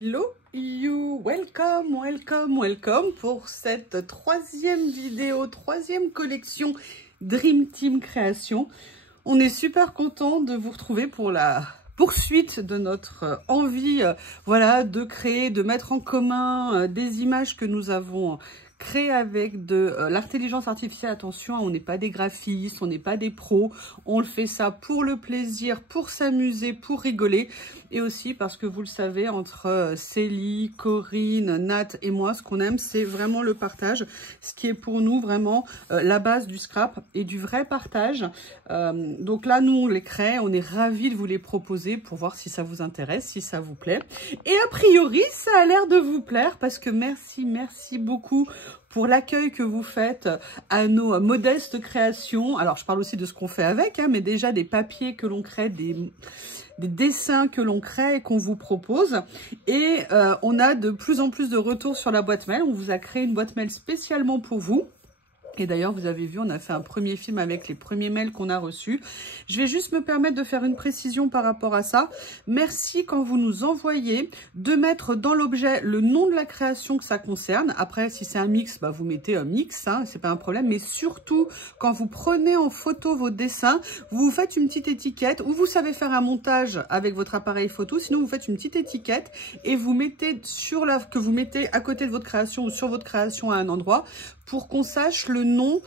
Hello you, welcome pour cette troisième vidéo, troisième collection Dream Team Création. On est super content de vous retrouver pour la poursuite de notre envie voilà, de créer, de mettre en commun des images que nous avons créées avec de l'intelligence artificielle. Attention, on n'est pas des graphistes, on n'est pas des pros, on le fait ça pour le plaisir, pour s'amuser, pour rigoler. Et aussi parce que vous le savez, entre Célie, Corinne, Nat et moi, ce qu'on aime, c'est vraiment le partage. Ce qui est pour nous vraiment la base du scrap et du vrai partage. Donc là, nous, on les crée. On est ravis de vous les proposer pour voir si ça vous intéresse, si ça vous plaît. Et a priori, ça a l'air de vous plaire parce que merci beaucoup pour l'accueil que vous faites à nos modestes créations. Alors, je parle aussi de ce qu'on fait avec, hein, mais déjà des papiers que l'on crée, des dessins que l'on crée et qu'on vous propose. Et on a de plus en plus de retours sur la boîte mail. On vous a créé une boîte mail spécialement pour vous. Et d'ailleurs, vous avez vu, on a fait un premier film avec les premiers mails qu'on a reçus. Je vais juste me permettre de faire une précision par rapport à ça. Merci quand vous nous envoyez de mettre dans l'objet le nom de la création que ça concerne. Après, si c'est un mix, bah, vous mettez un mix, hein, c'est pas un problème. Mais surtout, quand vous prenez en photo vos dessins, vous faites une petite étiquette ou vous savez faire un montage avec votre appareil photo. Sinon, vous faites une petite étiquette et vous mettez que vous mettez à côté de votre création ou sur votre création à un endroit pour qu'on sache le nom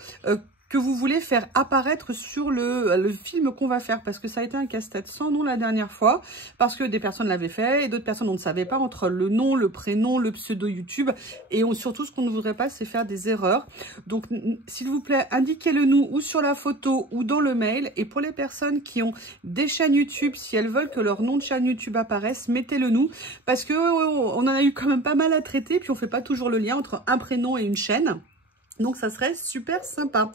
que vous voulez faire apparaître sur le film qu'on va faire. Parce que ça a été un casse-tête sans nom la dernière fois. Parce que des personnes l'avaient fait et d'autres personnes, on ne savait pas entre le nom, le prénom, le pseudo YouTube. Et surtout, ce qu'on ne voudrait pas, c'est faire des erreurs. Donc, s'il vous plaît, indiquez-le nous ou sur la photo ou dans le mail. Et pour les personnes qui ont des chaînes YouTube, si elles veulent que leur nom de chaîne YouTube apparaisse, mettez-le nous. Parce que on en a eu quand même pas mal à traiter. Puis, on ne fait pas toujours le lien entre un prénom et une chaîne. Donc, ça serait super sympa.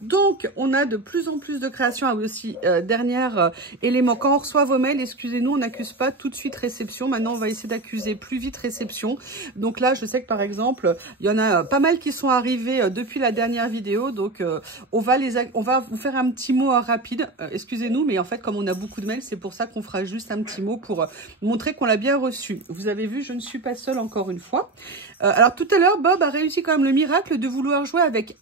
Donc, on a de plus en plus de créations. Ah oui, aussi, dernier élément. Quand on reçoit vos mails, excusez-nous, on n'accuse pas tout de suite réception. Maintenant, on va essayer d'accuser plus vite réception. Donc là, je sais que par exemple, il y en a pas mal qui sont arrivés depuis la dernière vidéo. Donc, on va vous faire un petit mot rapide. Excusez-nous, mais en fait, comme on a beaucoup de mails, c'est pour ça qu'on fera juste un petit mot pour montrer qu'on l'a bien reçu. Vous avez vu, je ne suis pas seule encore une fois. Alors, tout à l'heure, Bob a réussi quand même le miracle de vouloir jouer avec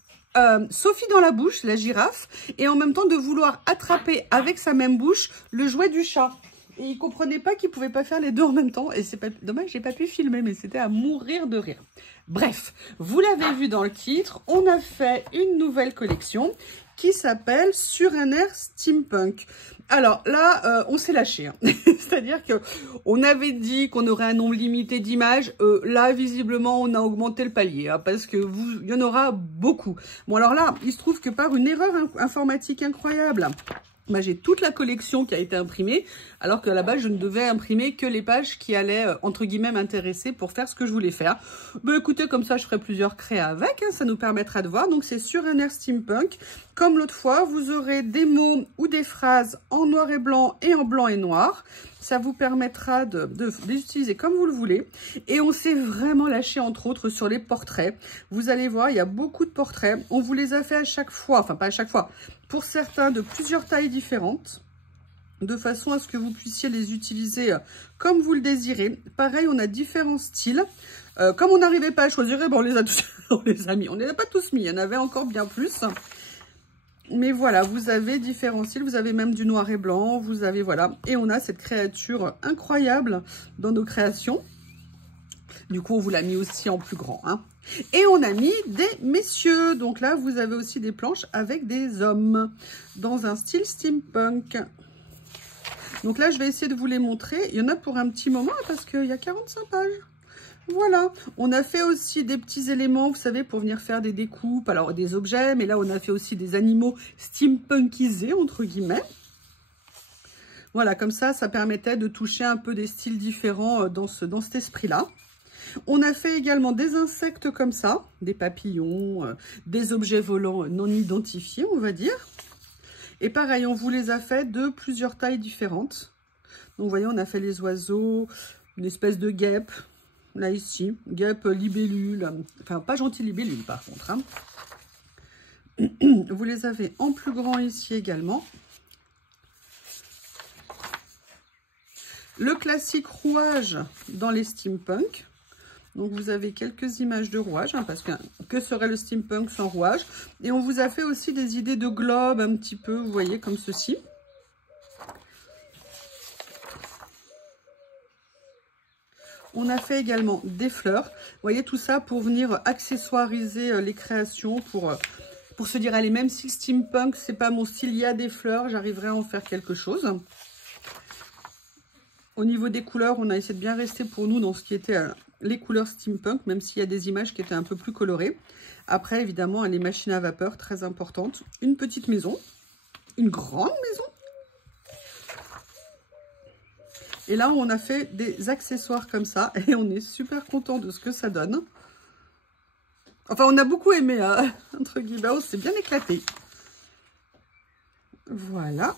Sophie dans la bouche, la girafe, et en même temps de vouloir attraper avec sa même bouche le jouet du chat. Et il comprenait pas qu'il pouvait pas faire les deux en même temps. Et c'est pas dommage, j'ai pas pu filmer, mais c'était à mourir de rire. Bref, vous l'avez vu dans le titre, on a fait une nouvelle collection qui s'appelle Sur un air steampunk. Alors là, on s'est lâché. Hein. C'est-à-dire qu'on avait dit qu'on aurait un nombre limité d'images. Là, visiblement, on a augmenté le palier. Hein, parce que il y en aura beaucoup. Bon, alors là, il se trouve que par une erreur informatique incroyable, bah, j'ai toute la collection qui a été imprimée, alors qu'à la base, je ne devais imprimer que les pages qui allaient, entre guillemets, m'intéresser pour faire ce que je voulais faire. Bah, écoutez, comme ça, je ferai plusieurs créas avec, hein, ça nous permettra de voir. Donc, c'est Sur un air steampunk. Comme l'autre fois, vous aurez des mots ou des phrases en noir et blanc et en blanc et noir. Ça vous permettra de les utiliser comme vous le voulez. Et on s'est vraiment lâché, entre autres, sur les portraits. Vous allez voir, il y a beaucoup de portraits. On vous les a fait à chaque fois, enfin pas à chaque fois, pour certains de plusieurs tailles différentes, de façon à ce que vous puissiez les utiliser comme vous le désirez. Pareil, on a différents styles. Comme on n'arrivait pas à choisir, ben on les a tous, on les a mis. On ne les a pas tous mis, il y en avait encore bien plus. Mais voilà, vous avez différents styles, vous avez même du noir et blanc, vous avez, voilà. Et on a cette créature incroyable dans nos créations. Du coup, on vous l'a mis aussi en plus grand, hein. Et on a mis des messieurs. Donc là, vous avez aussi des planches avec des hommes dans un style steampunk. Donc là, je vais essayer de vous les montrer. Il y en a pour un petit moment parce qu'il y a 45 pages. Voilà, on a fait aussi des petits éléments, vous savez, pour venir faire des découpes, alors des objets, mais là on a fait aussi des animaux steampunkisés, entre guillemets. Voilà, comme ça permettait de toucher un peu des styles différents dans cet esprit-là. On a fait également des insectes comme ça, des papillons, des objets volants non identifiés, on va dire. Et pareil, on vous les a fait de plusieurs tailles différentes. Donc vous voyez, on a fait les oiseaux, une espèce de guêpe. Là, ici, guêpe, libellule, enfin, pas gentil libellule, par contre. Hein. Vous les avez en plus grand ici également. le classique rouage dans les steampunk. Donc vous avez quelques images de rouage, hein, parce que serait le steampunk sans rouage. Et on vous a fait aussi des idées de globe un petit peu, vous voyez, comme ceci. On a fait également des fleurs. Vous voyez, tout ça pour venir accessoiriser les créations, pour se dire, allez, même si le steampunk, c'est pas mon style, il y a des fleurs, j'arriverai à en faire quelque chose. Au niveau des couleurs, on a essayé de bien rester pour nous dans ce qui était les couleurs steampunk, même s'il y a des images qui étaient un peu plus colorées. Après, évidemment, les machines à vapeur, très importantes. Une petite maison, une grande maison. Et là, on a fait des accessoires comme ça et on est super content de ce que ça donne. Enfin, on a beaucoup aimé, hein, entre guillemets, on s'est bien éclaté. Voilà.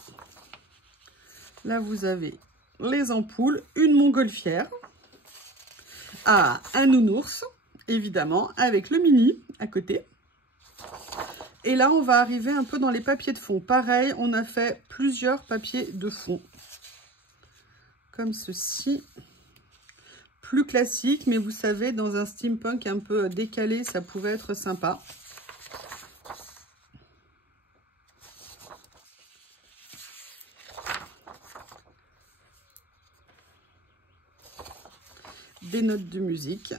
Là, vous avez les ampoules, une montgolfière. Ah, un nounours, évidemment, avec le mini à côté. Et là, on va arriver un peu dans les papiers de fond. Pareil, on a fait plusieurs papiers de fond. Comme ceci, plus classique, mais vous savez, dans un steampunk un peu décalé, ça pouvait être sympa. Des notes de musique.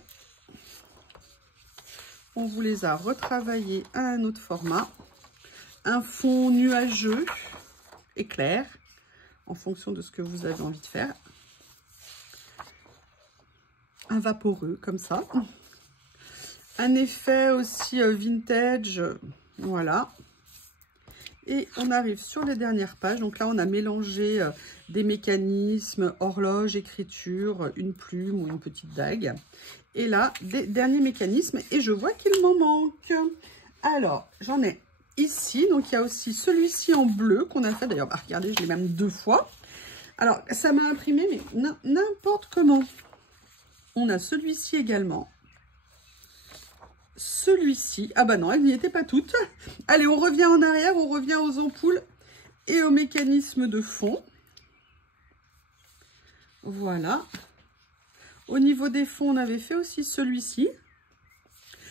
On vous les a retravaillées à un autre format. Un fond nuageux et clair, en fonction de ce que vous avez envie de faire. Un vaporeux comme ça, un effet aussi vintage, voilà. Et on arrive sur les dernières pages. Donc là, on a mélangé des mécanismes, horloge, écriture, une plume ou une petite dague. Et là, des derniers mécanismes. Et je vois qu'il m'en manque. Alors, j'en ai ici. Donc, il y a aussi celui-ci en bleu qu'on a fait. D'ailleurs, bah, regardez, je l'ai même 2 fois. Alors, ça m'a imprimé, mais n'importe comment. On a celui-ci également. Celui-ci. Ah bah non, elles n'y étaient pas toutes. Allez, on revient en arrière, on revient aux ampoules et au mécanisme de fond. Voilà. Au niveau des fonds, on avait fait aussi celui-ci.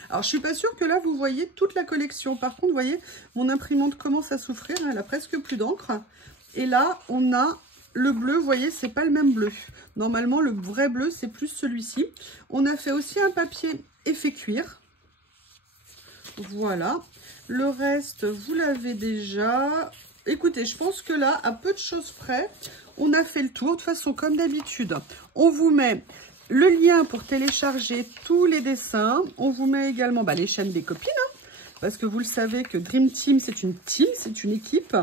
Alors, je suis pas sûre que là, vous voyez toute la collection. Par contre, vous voyez, mon imprimante commence à souffrir. Elle a presque plus d'encre. Et là, on a le bleu, vous voyez, c'est pas le même bleu. Normalement, le vrai bleu, c'est plus celui-ci. On a fait aussi un papier effet cuir. Voilà. Le reste, vous l'avez déjà. Écoutez, je pense que là, à peu de choses près, on a fait le tour. De toute façon, comme d'habitude, on vous met le lien pour télécharger tous les dessins. On vous met également les chaînes des copines. Parce que vous le savez que Dream Team, c'est une team, c'est une équipe.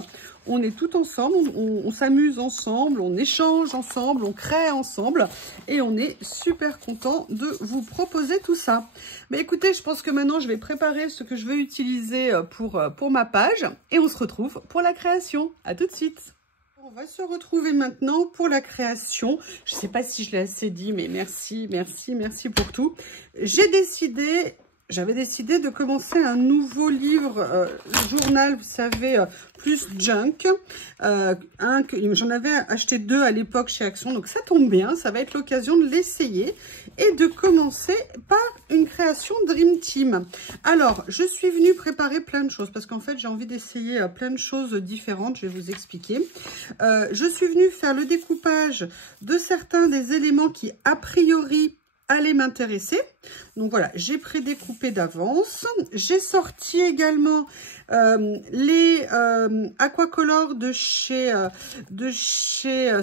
On est tout ensemble, on s'amuse ensemble, on échange ensemble, on crée ensemble. Et on est super content de vous proposer tout ça. Mais écoutez, je pense que maintenant, je vais préparer ce que je veux utiliser pour ma page. Et on se retrouve pour la création. À tout de suite. On va se retrouver maintenant pour la création. Je ne sais pas si je l'ai assez dit, mais merci, merci, merci pour tout. J'avais décidé de commencer un nouveau livre, journal, vous savez, plus junk. J'en avais acheté 2 à l'époque chez Action, donc ça tombe bien. Ça va être l'occasion de l'essayer et de commencer par une création Dream Team. Alors, je suis venue préparer plein de choses parce qu'en fait, j'ai envie d'essayer plein de choses différentes. Je vais vous expliquer. Je suis venue faire le découpage de certains des éléments qui, a priori, allaient m'intéresser. Donc voilà, j'ai prédécoupé d'avance. J'ai sorti également les aquacolors de chez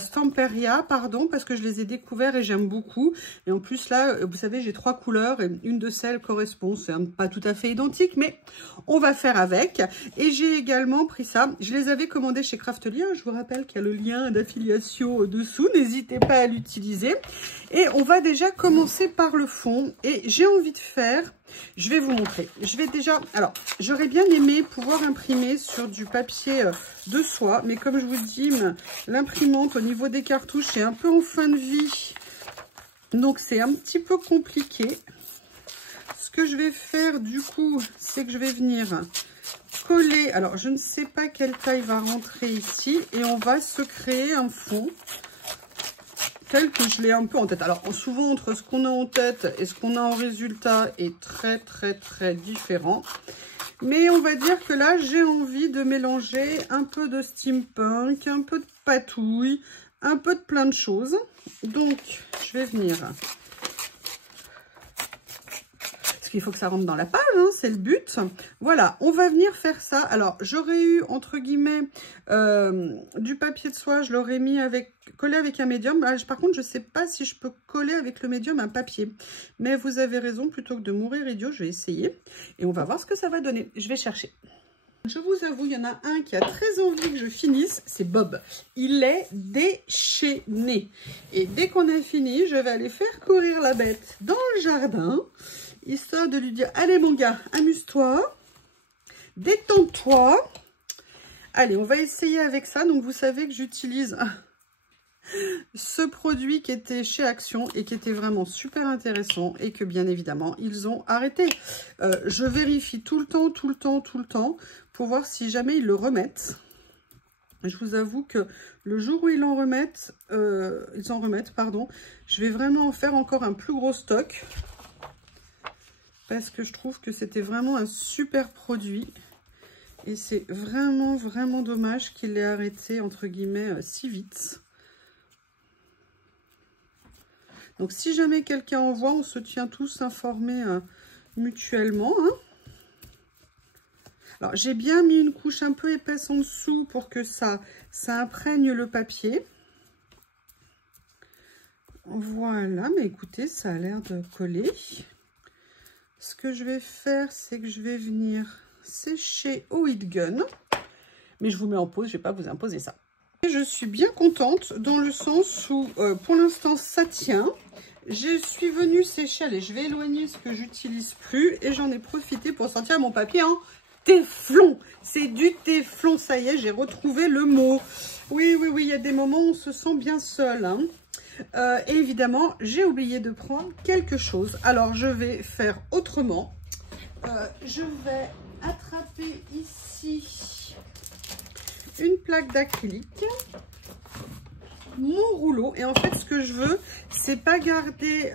Stamperia, pardon, parce que je les ai découverts et j'aime beaucoup. Et en plus là, vous savez, j'ai 3 couleurs et une de celles correspond. C'est pas tout à fait identique, mais on va faire avec. Et j'ai également pris ça. Je les avais commandés chez Craftly. Je vous rappelle qu'il y a le lien d'affiliation au-dessous. N'hésitez pas à l'utiliser. Et on va déjà commencer par le fond. Et j'ai envie de faire, je vais vous montrer. Je vais déjà, alors, j'aurais bien aimé pouvoir imprimer sur du papier de soie. Mais comme je vous dis, l'imprimante au niveau des cartouches est un peu en fin de vie. Donc, c'est un petit peu compliqué. Ce que je vais faire, du coup, c'est que je vais venir coller. Alors, je ne sais pas quelle taille va rentrer ici. Et on va se créer un fond. tel que je l'ai un peu en tête. Alors souvent entre ce qu'on a en tête et ce qu'on a en résultat est très différent. Mais on va dire que là, j'ai envie de mélanger un peu de steampunk, un peu de patouille, un peu de plein de choses. Donc, je vais venir... Parce qu'il faut que ça rentre dans la page, hein, c'est le but. Voilà, on va venir faire ça. Alors, j'aurais eu, entre guillemets, du papier de soie. Je l'aurais mis collé avec un médium. Là, par contre, je ne sais pas si je peux coller avec le médium un papier. Mais vous avez raison, plutôt que de mourir idiot, je vais essayer. Et on va voir ce que ça va donner. Je vais chercher. Je vous avoue, il y en a un qui a très envie que je finisse, c'est Bob. Il est déchaîné. Et dès qu'on a fini, je vais aller faire courir la bête dans le jardin, histoire de lui dire, allez mon gars, amuse-toi, détends-toi. Allez, on va essayer avec ça. Donc vous savez que j'utilise ce produit qui était chez Action et qui était vraiment super intéressant et que bien évidemment ils ont arrêté. Je vérifie tout le temps pour voir si jamais ils le remettent. Je vous avoue que le jour où ils en remettent, je vais vraiment en faire encore un plus gros stock parce que je trouve que c'était vraiment un super produit et c'est vraiment dommage qu'il l'ait arrêté entre guillemets si vite. Donc, si jamais quelqu'un envoie, on se tient tous informés mutuellement. Hein. Alors, j'ai bien mis une couche un peu épaisse en dessous pour que ça imprègne le papier. Voilà, mais écoutez, ça a l'air de coller. Ce que je vais faire, c'est que je vais venir sécher au heat gun. Mais je vous mets en pause, je ne vais pas vous imposer ça. Je suis bien contente dans le sens où pour l'instant ça tient. Je suis venue sécher, allez je vais éloigner ce que j'utilise plus et j'en ai profité pour sortir mon papier en téflon. C'est du téflon, ça y est, j'ai retrouvé le mot. Oui, il y a des moments où on se sent bien seul. Hein. Et évidemment, j'ai oublié de prendre quelque chose. Alors je vais faire autrement. Je vais attraper ici une plaque d'acrylique, mon rouleau, et en fait ce que je veux c'est pas garder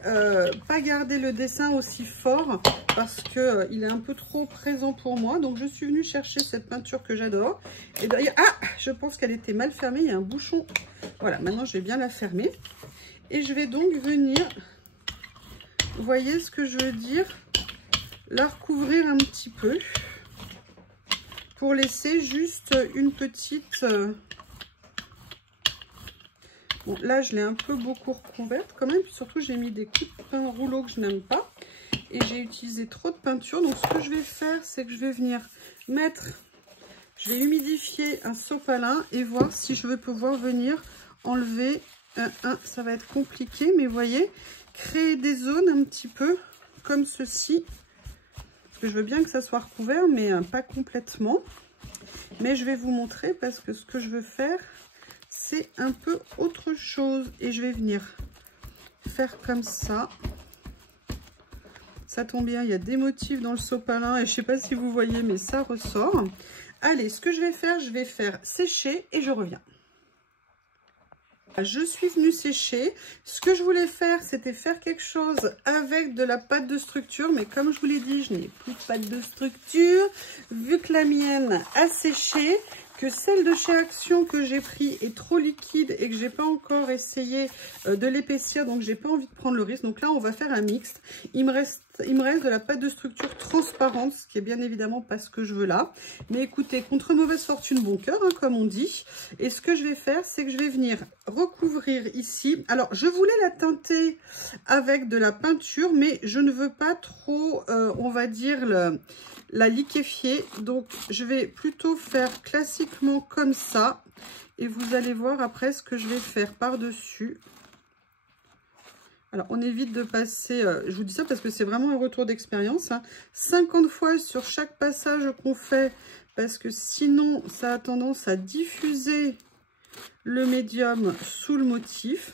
le dessin aussi fort parce que il est un peu trop présent pour moi. Donc je suis venue chercher cette peinture que j'adore et d'ailleurs je pense qu'elle était mal fermée, il y a un bouchon. Voilà, maintenant je vais bien la fermer et je vais donc venir, vous voyez ce que je veux dire, la recouvrir un petit peu pour laisser juste une petite... Bon, là, je l'ai un peu beaucoup recouverte quand même. Puis surtout, j'ai mis des coups de pain rouleau que je n'aime pas. Et j'ai utilisé trop de peinture. Donc, ce que je vais faire, c'est que je vais venir mettre... Je vais humidifier un sopalin et voir si je vais pouvoir venir enlever ça va être compliqué, mais vous voyez, créer des zones un petit peu comme ceci. Je veux bien que ça soit recouvert, mais pas complètement. Mais je vais vous montrer parce que ce que je veux faire, c'est un peu autre chose. Et je vais venir faire comme ça. Ça tombe bien, il y a des motifs dans le sopalin. Et je ne sais pas si vous voyez, mais ça ressort. Allez, ce que je vais faire sécher et je reviens. Je suis venue sécher. Ce que je voulais faire, c'était faire quelque chose avec de la pâte de structure. Mais comme je vous l'ai dit, je n'ai plus de pâte de structure. Vu que la mienne a séché, que celle de chez Action que j'ai pris est trop liquide et que j'ai pas encore essayé de l'épaissir. Donc, j'ai pas envie de prendre le risque. Donc là, on va faire un mixte. Il me reste de la pâte de structure transparente, ce qui est bien évidemment pas ce que je veux là. Mais écoutez, contre mauvaise fortune, bon cœur, hein, comme on dit. Et ce que je vais faire, c'est que je vais venir recouvrir ici. Alors, je voulais la teinter avec de la peinture, mais je ne veux pas trop, on va dire, la liquéfier. Donc, je vais plutôt faire classiquement comme ça. Et vous allez voir après ce que je vais faire par-dessus. Alors, on évite de passer, je vous dis ça parce que c'est vraiment un retour d'expérience, hein, 50 fois sur chaque passage qu'on fait, parce que sinon, ça a tendance à diffuser le médium sous le motif.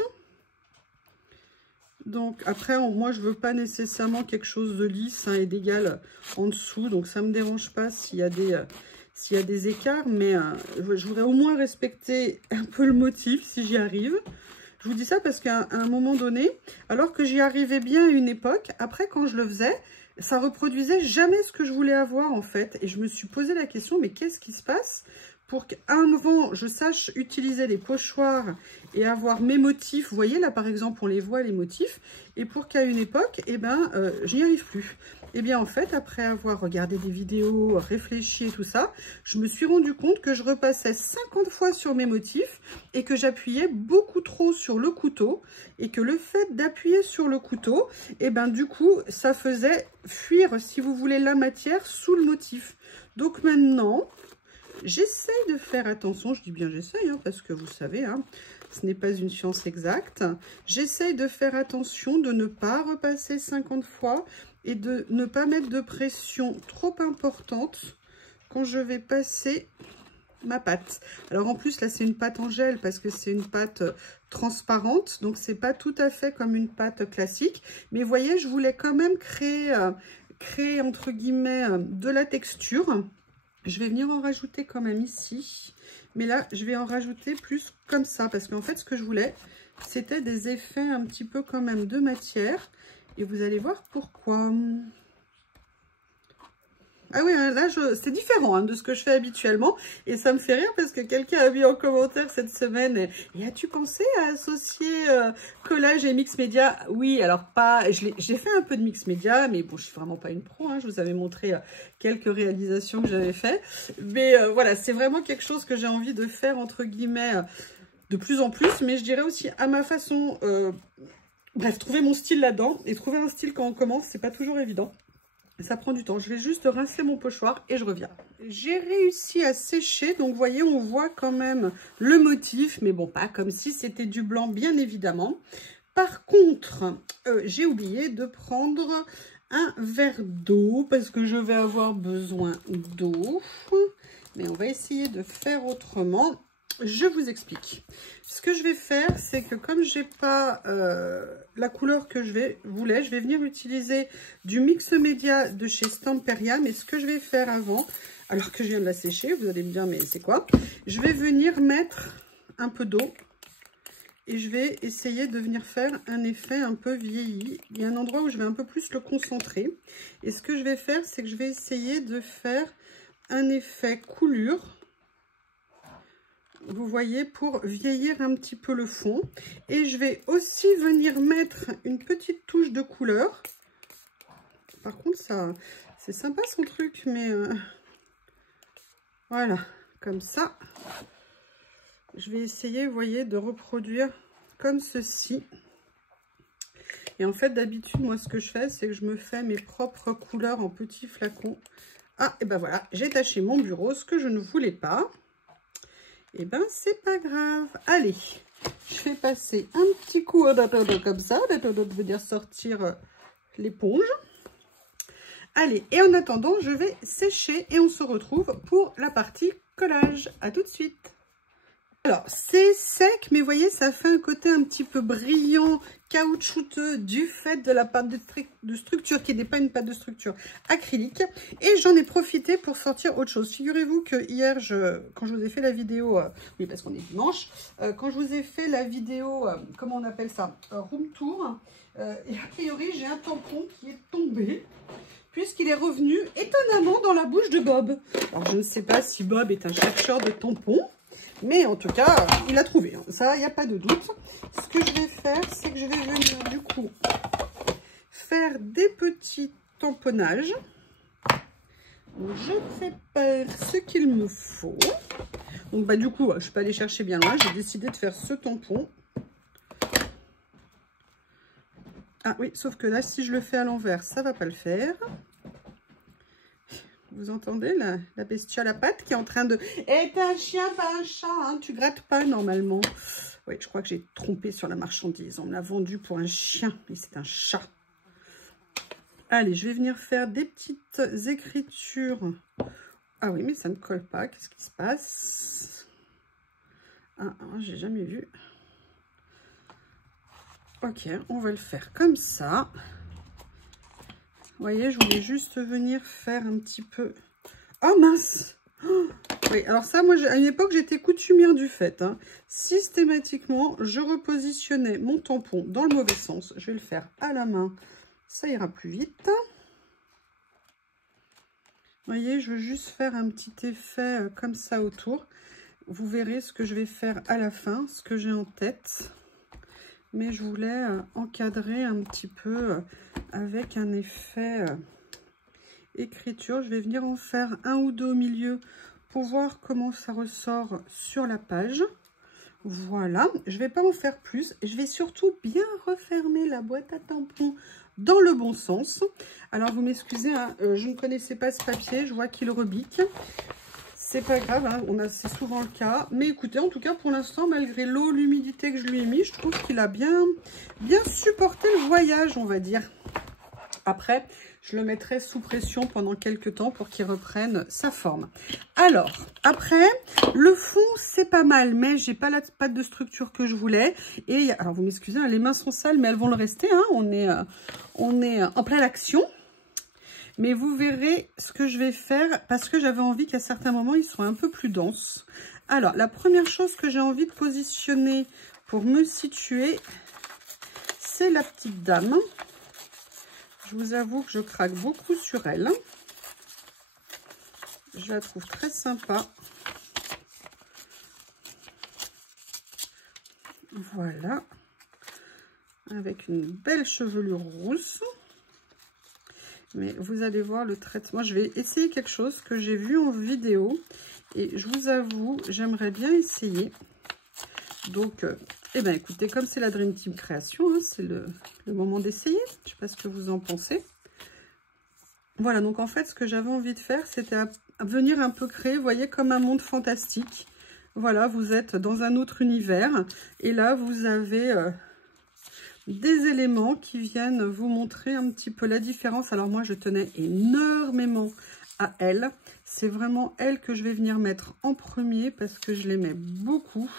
Donc, après, moi, je ne veux pas nécessairement quelque chose de lisse, hein, et d'égal en dessous. Donc, ça ne me dérange pas s'il y a des écarts, mais je voudrais au moins respecter un peu le motif si j'y arrive. Je vous dis ça parce qu'à un moment donné, alors que j'y arrivais bien à une époque, après quand je le faisais, ça reproduisait jamais ce que je voulais avoir en fait. Et je me suis posé la question, mais qu'est-ce qui se passe pour qu'à un moment, je sache utiliser les pochoirs et avoir mes motifs. Vous voyez, là, par exemple, on les voit, les motifs. Et pour qu'à une époque, eh ben, j'y arrive plus. Eh bien, en fait, après avoir regardé des vidéos, réfléchi et tout ça, je me suis rendu compte que je repassais 50 fois sur mes motifs et que j'appuyais beaucoup trop sur le couteau. Et que le fait d'appuyer sur le couteau, eh ben, du coup, ça faisait fuir, si vous voulez, la matière sous le motif. Donc maintenant... j'essaye de faire attention, je dis bien j'essaye, hein, parce que vous savez, hein, ce n'est pas une science exacte. J'essaye de faire attention, de ne pas repasser 50 fois et de ne pas mettre de pression trop importante quand je vais passer ma pâte. Alors en plus, là, c'est une pâte en gel parce que c'est une pâte transparente, donc c'est pas tout à fait comme une pâte classique. Mais vous voyez, je voulais quand même créer entre guillemets, de la texture. Je vais venir en rajouter quand même ici. Mais là, je vais en rajouter plus comme ça. Parce qu'en fait, ce que je voulais, c'était des effets un petit peu quand même de matière. Et vous allez voir pourquoi. Ah oui, là, c'est différent hein, de ce que je fais habituellement. Et ça me fait rire parce que quelqu'un a mis en commentaire cette semaine. Et as-tu pensé à associer collage et mix média? Oui, alors pas... J'ai fait un peu de mix média, mais bon, je suis vraiment pas une pro. Hein, je vous avais montré quelques réalisations que j'avais fait. Mais voilà, c'est vraiment quelque chose que j'ai envie de faire, entre guillemets, de plus en plus. Mais je dirais aussi à ma façon... bref, trouver mon style là-dedans. Et trouver un style quand on commence, c'est pas toujours évident. Ça prend du temps. Je vais juste rincer mon pochoir et je reviens. J'ai réussi à sécher. Donc, vous voyez, on voit quand même le motif. Mais bon, pas comme si c'était du blanc, bien évidemment. Par contre, j'ai oublié de prendre un verre d'eau parce que je vais avoir besoin d'eau. Mais on va essayer de faire autrement. Je vous explique. Ce que je vais faire, c'est que comme j'ai pas la couleur que je voulais, je vais venir utiliser du mix média de chez Stamperia. Mais ce que je vais faire avant, alors que je viens de la sécher, vous allez me dire, mais c'est quoi? Je vais venir mettre un peu d'eau et je vais essayer de venir faire un effet un peu vieilli. Il y a un endroit où je vais un peu plus le concentrer. Et ce que je vais faire, c'est que je vais essayer de faire un effet coulure. Vous voyez, pour vieillir un petit peu le fond. Et je vais aussi venir mettre une petite touche de couleur. Par contre, ça, c'est sympa son truc, mais voilà, comme ça. Je vais essayer, vous voyez, de reproduire comme ceci. Et en fait, d'habitude, moi, ce que je fais, c'est que je me fais mes propres couleurs en petits flacons. Ah, et ben voilà, j'ai taché mon bureau, ce que je ne voulais pas. Et ben, c'est pas grave. Allez, je vais passer un petit coup comme ça. Veut dire sortir l'éponge. Allez, et en attendant, je vais sécher et on se retrouve pour la partie collage. À tout de suite. Alors, c'est sec, mais vous voyez, ça fait un côté un petit peu brillant, caoutchouteux, du fait de la pâte de structure, qui n'est pas une pâte de structure acrylique. Et j'en ai profité pour sortir autre chose. Figurez-vous que hier, quand je vous ai fait la vidéo, oui, parce qu'on est dimanche, quand je vous ai fait la vidéo, comment on appelle ça, room tour, et a priori, j'ai un tampon qui est tombé, puisqu'il est revenu étonnamment dans la bouche de Bob. Alors, je ne sais pas si Bob est un chercheur de tampons, mais en tout cas, il a trouvé. Ça, il n'y a pas de doute. Ce que je vais faire, c'est que je vais venir du coup faire des petits tamponnages. Donc, je prépare ce qu'il me faut. Donc, bah, du coup, je ne suis pas allée chercher bien loin. J'ai décidé de faire ce tampon. Ah oui, sauf que là, si je le fais à l'envers, ça ne va pas le faire. Vous entendez la bestiole à pattes qui est en train de... Eh, t'es un chien, pas un chat, hein, tu grattes pas normalement. Oui, je crois que j'ai trompé sur la marchandise. On me l'a vendu pour un chien, mais c'est un chat. Allez, je vais venir faire des petites écritures. Ah oui, mais ça ne colle pas. Qu'est-ce qui se passe? Ah, j'ai jamais vu. Ok, on va le faire comme ça. Vous voyez, je voulais juste venir faire un petit peu... Oh mince! Oh, Oui, alors ça, moi, à une époque, j'étais coutumière du fait. Hein. Systématiquement, je repositionnais mon tampon dans le mauvais sens. Je vais le faire à la main, ça ira plus vite. Vous voyez, je veux juste faire un petit effet comme ça autour. Vous verrez ce que je vais faire à la fin, ce que j'ai en tête. Mais je voulais encadrer un petit peu avec un effet écriture. Je vais venir en faire un ou deux au milieu pour voir comment ça ressort sur la page. Voilà, je ne vais pas en faire plus. Je vais surtout bien refermer la boîte à tampons dans le bon sens. Alors, vous m'excusez, hein, je ne connaissais pas ce papier. Je vois qu'il rebique. C'est pas grave, hein, c'est souvent le cas. Mais écoutez, en tout cas, pour l'instant, malgré l'eau, l'humidité que je lui ai mis, je trouve qu'il a bien supporté le voyage, on va dire. Après, je le mettrai sous pression pendant quelques temps pour qu'il reprenne sa forme. Alors, après, le fond, c'est pas mal, mais j'ai pas la pâte de structure que je voulais. Et, alors, vous m'excusez, les mains sont sales, mais elles vont le rester. Hein, on est en pleine action. Mais vous verrez ce que je vais faire, parce que j'avais envie qu'à certains moments, ils soient un peu plus denses. Alors, la première chose que j'ai envie de positionner pour me situer, c'est la petite dame. Je vous avoue que je craque beaucoup sur elle. Je la trouve très sympa. Voilà. Avec une belle chevelure rousse. Mais vous allez voir le traitement. Je vais essayer quelque chose que j'ai vu en vidéo. Et je vous avoue, j'aimerais bien essayer. Donc, eh bien, écoutez, comme c'est la Dream Team Création, hein, c'est le moment d'essayer. Je ne sais pas ce que vous en pensez. Voilà, donc en fait, ce que j'avais envie de faire, c'était venir un peu créer, vous voyez, comme un monde fantastique. Voilà, vous êtes dans un autre univers. Et là, vous avez des éléments qui viennent vous montrer un petit peu la différence. Alors moi, je tenais énormément à elle. C'est vraiment elle que je vais venir mettre en premier parce que je l'aimais beaucoup.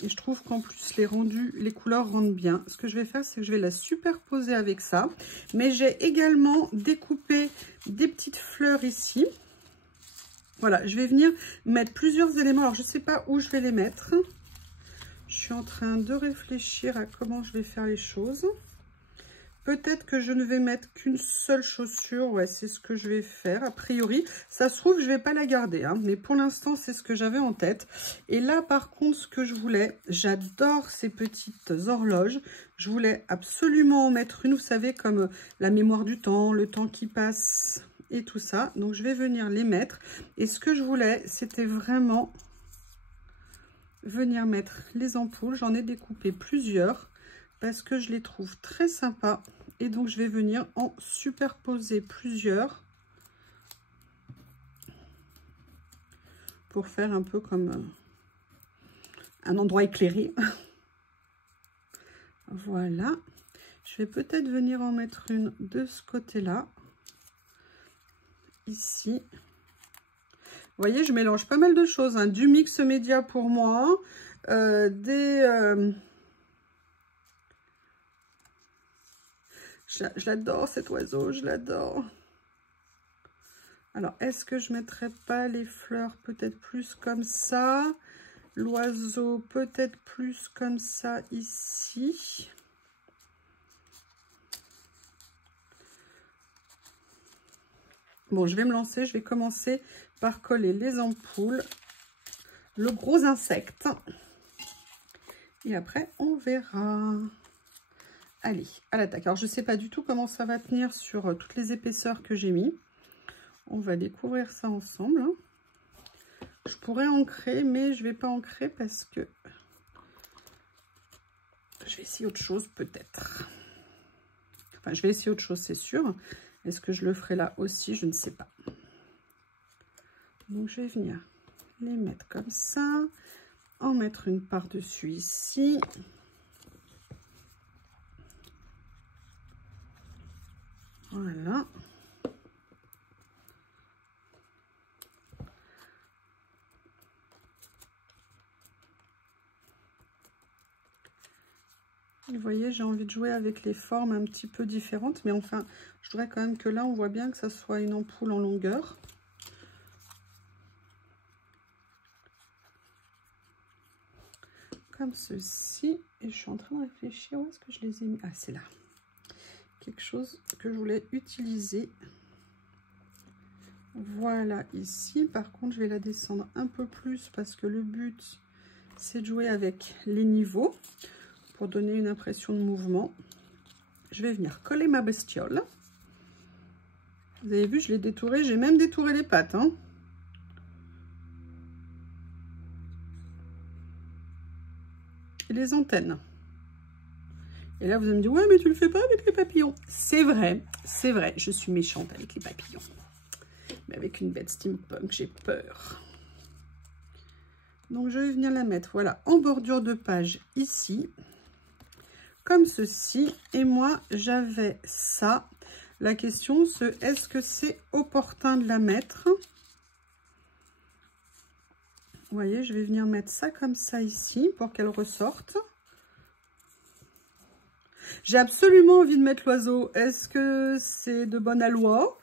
Et je trouve qu'en plus, les couleurs rendent bien. Ce que je vais faire, c'est que je vais la superposer avec ça. Mais j'ai également découpé des petites fleurs ici. Voilà, je vais venir mettre plusieurs éléments. Alors, je ne sais pas où je vais les mettre. Je suis en train de réfléchir à comment je vais faire les choses. Peut-être que je ne vais mettre qu'une seule chaussure. Ouais, c'est ce que je vais faire. A priori, ça se trouve, je ne vais pas la garder. Hein, mais pour l'instant, c'est ce que j'avais en tête. Et là, par contre, ce que je voulais, j'adore ces petites horloges. Je voulais absolument en mettre une, vous savez, comme la mémoire du temps, le temps qui passe et tout ça. Donc, je vais venir les mettre. Et ce que je voulais, c'était vraiment venir mettre les ampoules. J'en ai découpé plusieurs parce que je les trouve très sympas. Et donc, je vais venir en superposer plusieurs pour faire un peu comme un endroit éclairé. Voilà. Je vais peut-être venir en mettre une de ce côté-là. Ici. Vous voyez, je mélange pas mal de choses. Hein. Du mix média pour moi. Je l'adore cet oiseau, je l'adore. Alors, est-ce que je ne mettrais pas les fleurs peut-être plus comme ça? L'oiseau peut-être plus comme ça ici. Bon, je vais me lancer, je vais commencer par coller les ampoules, le gros insecte. Et après, on verra. Allez, à l'attaque. Alors, je ne sais pas du tout comment ça va tenir sur toutes les épaisseurs que j'ai mis. On va découvrir ça ensemble. Je pourrais ancrer, mais je ne vais pas ancrer parce que je vais essayer autre chose peut-être. Enfin, je vais essayer autre chose, c'est sûr. Est-ce que je le ferai là aussi? Je ne sais pas. Donc, je vais venir les mettre comme ça. En mettre une par-dessus ici. Voilà. Vous voyez, j'ai envie de jouer avec les formes un petit peu différentes. Mais enfin, je voudrais quand même que là, on voit bien que ça soit une ampoule en longueur. comme ceci. Et je suis en train de réfléchir, où est-ce que je les ai mis? Ah, c'est là. Quelque chose que je voulais utiliser. Voilà, ici. Par contre, je vais la descendre un peu plus parce que le but, c'est de jouer avec les niveaux pour donner une impression de mouvement. Je vais venir coller ma bestiole. Vous avez vu, je l'ai détouré. J'ai même détouré les pattes, hein. Et les antennes. Et là, vous allez me dire, ouais, mais tu le fais pas avec les papillons. C'est vrai, je suis méchante avec les papillons. Mais avec une bête steampunk, j'ai peur. Donc, je vais venir la mettre, voilà, en bordure de page, ici. Comme ceci. Et moi, j'avais ça. La question, c'est, est-ce que c'est opportun de la mettre? Vous voyez, je vais venir mettre ça comme ça ici, pour qu'elle ressorte. J'ai absolument envie de mettre l'oiseau. Est-ce que c'est de bonne aloi?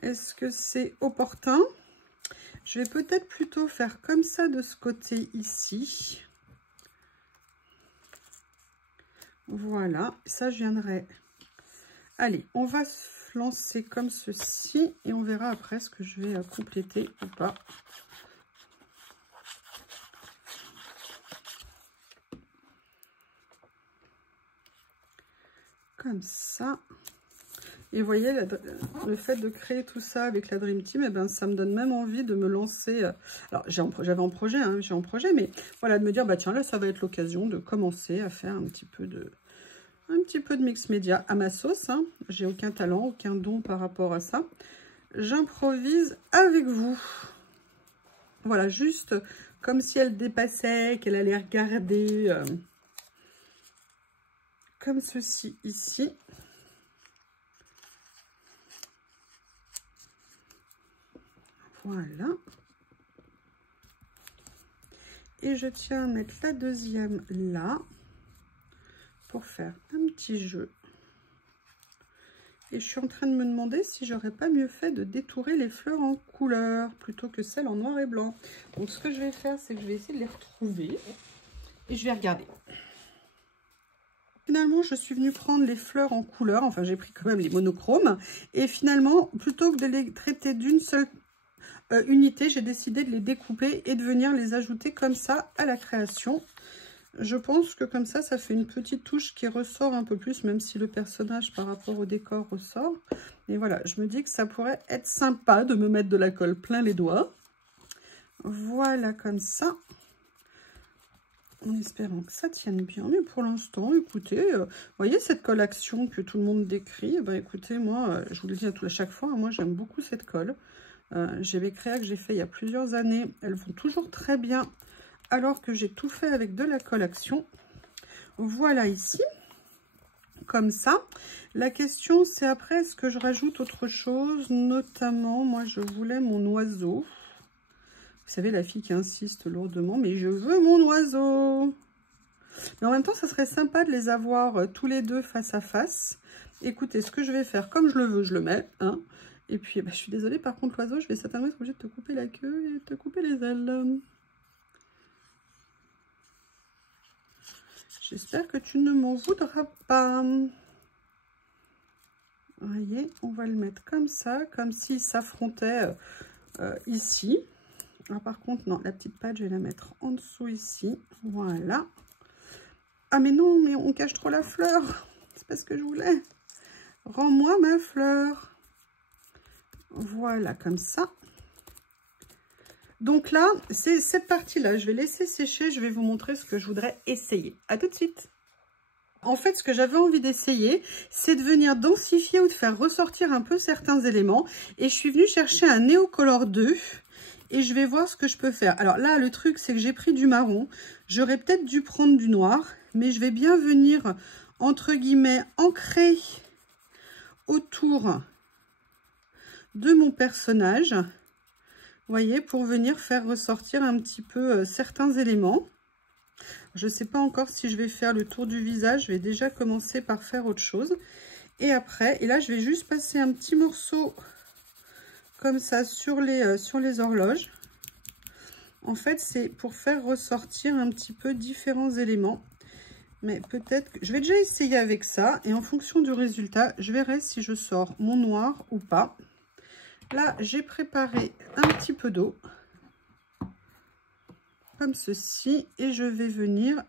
Est-ce que c'est opportun? Je vais peut-être plutôt faire comme ça de ce côté ici. Voilà, ça je viendrai. Allez, on va se lancer comme ceci et on verra après ce que je vais compléter ou pas. Comme ça. Et vous voyez, le fait de créer tout ça avec la Dream Team, eh ben, ça me donne même envie de me lancer. Alors, j'avais en projet, hein, mais voilà, de me dire, bah tiens, là, ça va être l'occasion de commencer à faire un petit peu de mix média à ma sauce. Hein. J'ai aucun talent, aucun don par rapport à ça. J'improvise avec vous. Voilà, juste comme si elle dépassait, qu'elle allait regarder comme ceci ici. Voilà. Et je tiens à mettre la deuxième là pour faire un petit jeu. Et je suis en train de me demander si j'aurais pas mieux fait de détourer les fleurs en couleur plutôt que celles en noir et blanc. Donc ce que je vais faire, c'est que je vais essayer de les retrouver et je vais regarder. Finalement, je suis venue prendre les fleurs en couleur, enfin j'ai pris quand même les monochromes. Et finalement, plutôt que de les traiter d'une seule unité, j'ai décidé de les découper et de venir les ajouter comme ça à la création. Je pense que comme ça, ça fait une petite touche qui ressort un peu plus, même si le personnage par rapport au décor ressort. Et voilà, je me dis que ça pourrait être sympa de me mettre de la colle plein les doigts. Voilà, comme ça. En espérant que ça tienne bien. Mais pour l'instant, écoutez, vous voyez cette colle action que tout le monde décrit? Eh ben, écoutez, moi, je vous le dis à chaque fois, moi j'aime beaucoup cette colle. J'ai les créas que j'ai fait il y a plusieurs années. Elles vont toujours très bien. Alors que j'ai tout fait avec de la colle action. Voilà ici, comme ça. La question, c'est après, est-ce que je rajoute autre chose? Notamment, moi, je voulais mon oiseau. Vous savez, la fille qui insiste lourdement, mais je veux mon oiseau. Mais en même temps, ça serait sympa de les avoir tous les deux face à face. Écoutez, ce que je vais faire, comme je le veux, je le mets. Hein. Et puis, bah, je suis désolée, par contre, l'oiseau, je vais certainement être obligée de te couper la queue et de te couper les ailes. J'espère que tu ne m'en voudras pas. Vous voyez, on va le mettre comme ça, comme s'il s'affrontait ici. Alors par contre, non, la petite patte, je vais la mettre en dessous ici. Voilà. Ah mais non, mais on cache trop la fleur. C'est pas ce que je voulais. Rends-moi ma fleur. Voilà, comme ça. Donc là, c'est cette partie-là. Je vais laisser sécher. Je vais vous montrer ce que je voudrais essayer. À tout de suite. En fait, ce que j'avais envie d'essayer, c'est de venir densifier ou de faire ressortir un peu certains éléments. Et je suis venue chercher un Neocolor 2. Et je vais voir ce que je peux faire. Alors là, le truc, c'est que j'ai pris du marron. J'aurais peut-être dû prendre du noir. Mais je vais bien venir, entre guillemets, ancrer autour de mon personnage. Vous voyez, pour venir faire ressortir un petit peu certains éléments. Je ne sais pas encore si je vais faire le tour du visage. Je vais déjà commencer par faire autre chose. Et après, et là, je vais juste passer un petit morceau comme ça sur les horloges. En fait, c'est pour faire ressortir un petit peu différents éléments. Mais peut-être que je vais déjà essayer avec ça. Et en fonction du résultat, je verrai si je sors mon noir ou pas. Là, j'ai préparé un petit peu d'eau. Comme ceci. Et je vais venir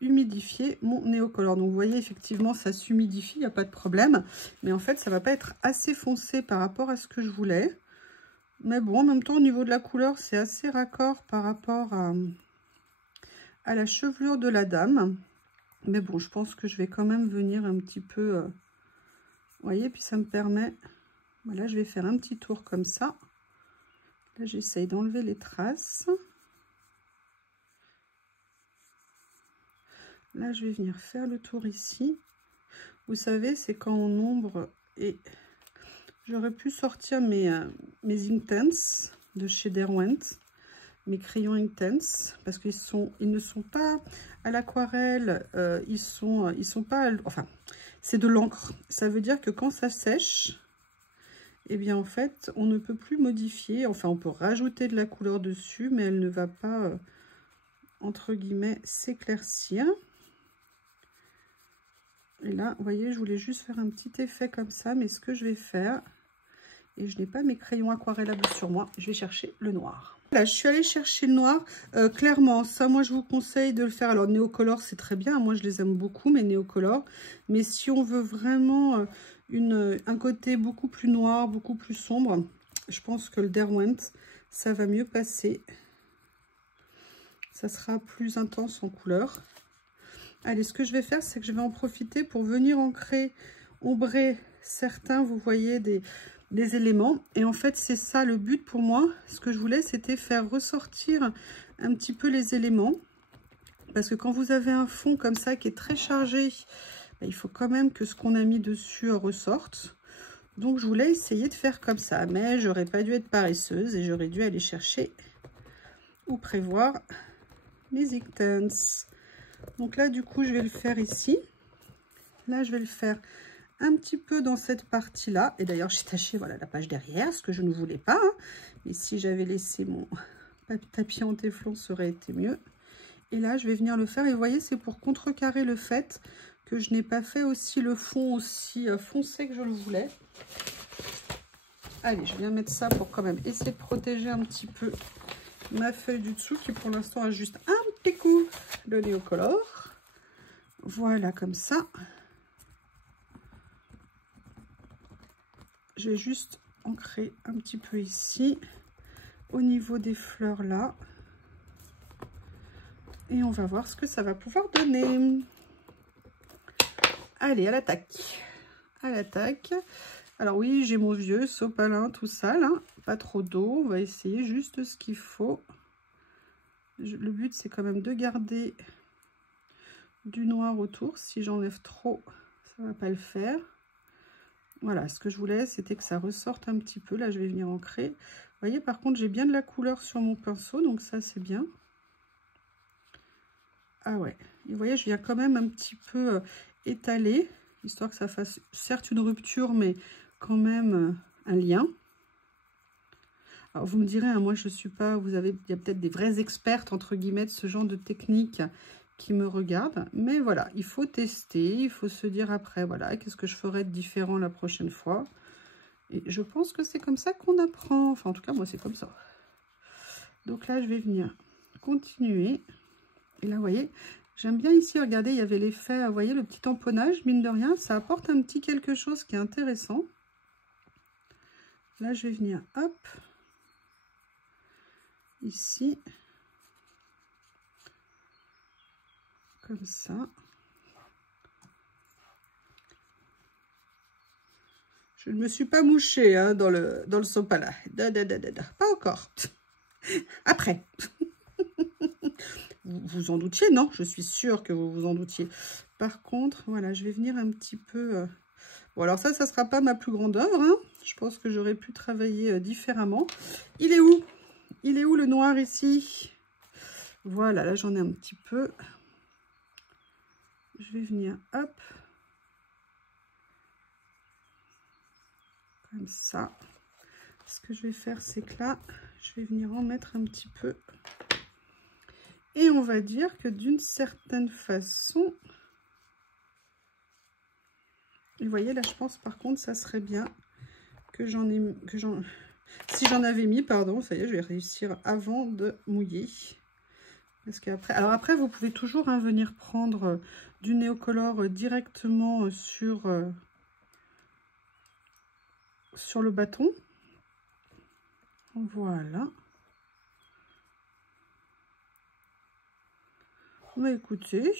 humidifier mon Neocolor. Donc vous voyez, effectivement ça s'humidifie, il n'y a pas de problème, mais en fait ça va pas être assez foncé par rapport à ce que je voulais. Mais bon, en même temps au niveau de la couleur c'est assez raccord par rapport à la chevelure de la dame. Mais bon, je pense que je vais quand même venir un petit peu vous voyez, puis ça me permet, voilà, je vais faire un petit tour comme ça. Là j'essaye d'enlever les traces. Là, je vais venir faire le tour ici. Vous savez, c'est quand on ombre et j'aurais pu sortir mes Inktense de chez Derwent, mes crayons Inktense, parce qu'ils ne sont pas à l'aquarelle, ils sont pas, enfin, c'est de l'encre. Ça veut dire que quand ça sèche, eh bien en fait, on ne peut plus modifier. Enfin, on peut rajouter de la couleur dessus, mais elle ne va pas, entre guillemets, s'éclaircir. Et là, vous voyez, je voulais juste faire un petit effet comme ça, mais ce que je vais faire, et je n'ai pas mes crayons aquarellables sur moi, je vais chercher le noir. Là, je suis allée chercher le noir. Clairement, ça, moi, je vous conseille de le faire. Alors, Neocolor, c'est très bien. Moi, je les aime beaucoup, mes Neocolor. Mais si on veut vraiment un côté beaucoup plus noir, beaucoup plus sombre, je pense que le Derwent, ça va mieux passer. Ça sera plus intense en couleur. Allez, ce que je vais faire, c'est que je vais en profiter pour venir ancrer, ombrer certains, vous voyez, des éléments. Et en fait, c'est ça le but pour moi. Ce que je voulais, c'était faire ressortir un petit peu les éléments. Parce que quand vous avez un fond comme ça qui est très chargé, il faut quand même que ce qu'on a mis dessus ressorte. Donc, je voulais essayer de faire comme ça. Mais j'aurais pas dû être paresseuse et j'aurais dû aller chercher ou prévoir mes Inktense. Donc là, du coup, je vais le faire ici. Là, je vais le faire un petit peu dans cette partie-là. Et d'ailleurs, j'ai taché, voilà, la page derrière, ce que je ne voulais pas. Hein. Et si j'avais laissé mon tapis en téflon, ça aurait été mieux. Et là, je vais venir le faire. Et vous voyez, c'est pour contrecarrer le fait que je n'ai pas fait aussi le fond aussi foncé que je le voulais. Allez, je viens mettre ça pour quand même essayer de protéger un petit peu ma feuille du dessous qui pour l'instant a juste un petit coup de Neocolor. Voilà, comme ça. Je vais juste ancrer un petit peu ici au niveau des fleurs là. Et on va voir ce que ça va pouvoir donner. Allez, à l'attaque. À l'attaque. Alors oui, j'ai mon vieux sopalin tout ça là. Pas trop d'eau. On va essayer juste ce qu'il faut. Le but, c'est quand même de garder du noir autour. Si j'enlève trop, ça va pas le faire. Voilà, ce que je voulais, c'était que ça ressorte un petit peu. Là, je vais venir ancrer. Vous voyez, par contre, j'ai bien de la couleur sur mon pinceau, donc ça, c'est bien. Ah ouais, et vous voyez, je viens quand même un petit peu étaler, histoire que ça fasse certes une rupture, mais quand même un lien. Alors, vous me direz, hein, moi, je suis pas... il y a peut-être des vraies expertes, entre guillemets, de ce genre de technique qui me regardent. Mais voilà, il faut tester, il faut se dire après, voilà, qu'est-ce que je ferai de différent la prochaine fois. Et je pense que c'est comme ça qu'on apprend. Enfin, en tout cas, moi, c'est comme ça. Donc là, je vais venir continuer. Et là, vous voyez, j'aime bien ici, regardez, il y avait l'effet, vous voyez, le petit tamponnage, mine de rien, ça apporte un petit quelque chose qui est intéressant. Là, je vais venir, hop, ici, comme ça. Je ne me suis pas mouchée hein, dans le sopalin. Pas encore. Après. Vous vous en doutiez, non? Je suis sûre que vous vous en doutiez. Par contre, voilà, je vais venir un petit peu... Bon, alors ça sera pas ma plus grande œuvre. Hein. Je pense que j'aurais pu travailler différemment. Il est où? Il est où le noir ici? Voilà, là j'en ai un petit peu. Je vais venir, hop. Comme ça. Ce que je vais faire, c'est que là, je vais venir en mettre un petit peu. Et on va dire que d'une certaine façon... Et vous voyez, là, je pense, par contre, ça serait bien que j'en ai... Si j'en avais mis, pardon, ça y est, je vais réussir avant de mouiller. Parce qu'après... Alors après, vous pouvez toujours venir prendre du Neocolor directement sur le bâton. Voilà. Bah écoutez,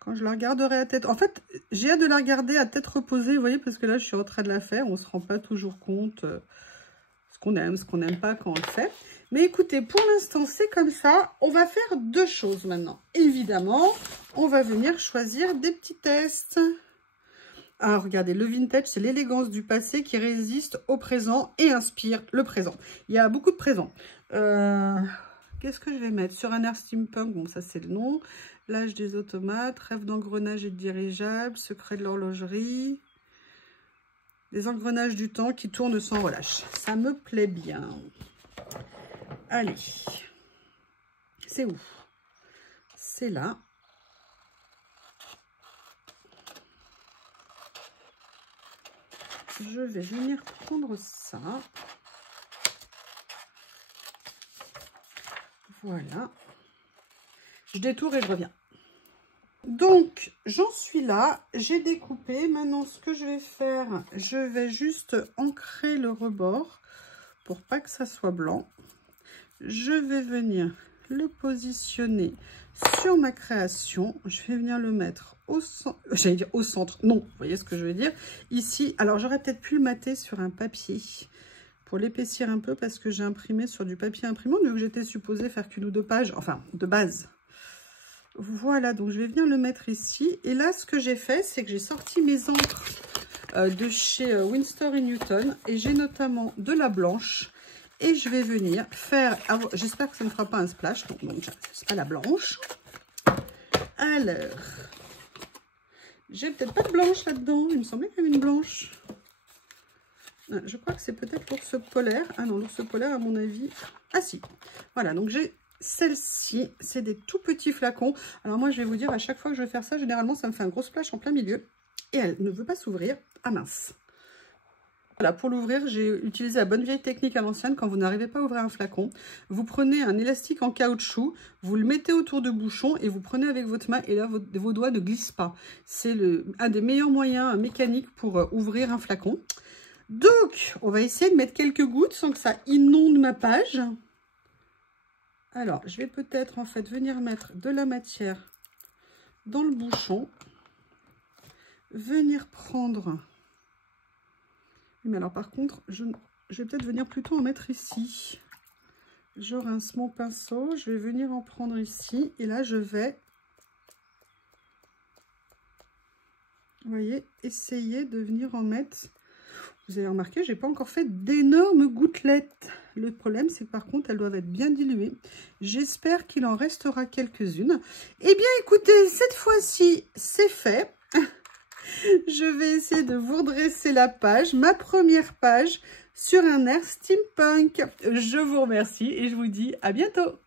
quand je la regarderai à tête... En fait, j'ai hâte de la regarder à tête reposée, vous voyez, parce que là, je suis en train de la faire. On ne se rend pas toujours compte ce qu'on aime, ce qu'on n'aime pas quand on le fait. Mais écoutez, pour l'instant, c'est comme ça. On va faire deux choses maintenant. Évidemment, on va venir choisir des petits tests. Alors, regardez, le vintage, c'est l'élégance du passé qui résiste au présent et inspire le présent. Il y a beaucoup de présents. Qu'est-ce que je vais mettre? Sur un air steampunk, bon, ça c'est le nom. L'âge des automates, rêve d'engrenage et de dirigeable, secret de l'horlogerie. Des engrenages du temps qui tournent sans relâche. Ça me plaît bien. Allez. C'est où? C'est là. Je vais venir prendre ça. Voilà. Je détourne et je reviens. Donc, j'en suis là. J'ai découpé. Maintenant, ce que je vais faire, je vais juste ancrer le rebord pour pas que ça soit blanc. Je vais venir le positionner sur ma création. Je vais venir le mettre au centre. J'allais dire au centre. Non, vous voyez ce que je veux dire. Ici, alors j'aurais peut-être pu le mater sur un papier pour l'épaissir un peu parce que j'ai imprimé sur du papier imprimant, vu que j'étais supposée faire qu'une ou deux pages, enfin de base. Voilà, donc je vais venir le mettre ici. Et là, ce que j'ai fait, c'est que j'ai sorti mes encres de chez Winsor & Newton. Et j'ai notamment de la blanche. Et je vais venir faire... J'espère que ça ne fera pas un splash. Donc c'est pas la blanche. Alors, j'ai peut-être pas de blanche là-dedans. Il me semblait qu'il y avait une blanche. Je crois que c'est peut-être l'ours polaire. Ah non, l'ours polaire, à mon avis... Ah si. Voilà, donc j'ai celle-ci. C'est des tout petits flacons. Alors moi, je vais vous dire, à chaque fois que je vais faire ça, généralement, ça me fait un gros splash en plein milieu. Et elle ne veut pas s'ouvrir. Ah mince. Voilà, pour l'ouvrir, j'ai utilisé la bonne vieille technique à l'ancienne. Quand vous n'arrivez pas à ouvrir un flacon, vous prenez un élastique en caoutchouc, vous le mettez autour du bouchon et vous prenez avec votre main et là, vos doigts ne glissent pas. C'est un des meilleurs moyens mécaniques pour ouvrir un flacon. Donc, on va essayer de mettre quelques gouttes sans que ça inonde ma page. Alors, je vais peut-être en fait venir mettre de la matière dans le bouchon. Venir prendre... Mais alors par contre, je vais peut-être venir plutôt en mettre ici. Je rince mon pinceau, je vais venir en prendre ici. Et là, je vais, vous voyez, essayer de venir en mettre. Vous avez remarqué, j'ai pas encore fait d'énormes gouttelettes. Le problème, c'est que par contre, elles doivent être bien diluées. J'espère qu'il en restera quelques-unes. Eh bien, écoutez, cette fois-ci, c'est fait. Je vais essayer de vous redresser la page, ma première page sur un air steampunk. Je vous remercie et je vous dis à bientôt.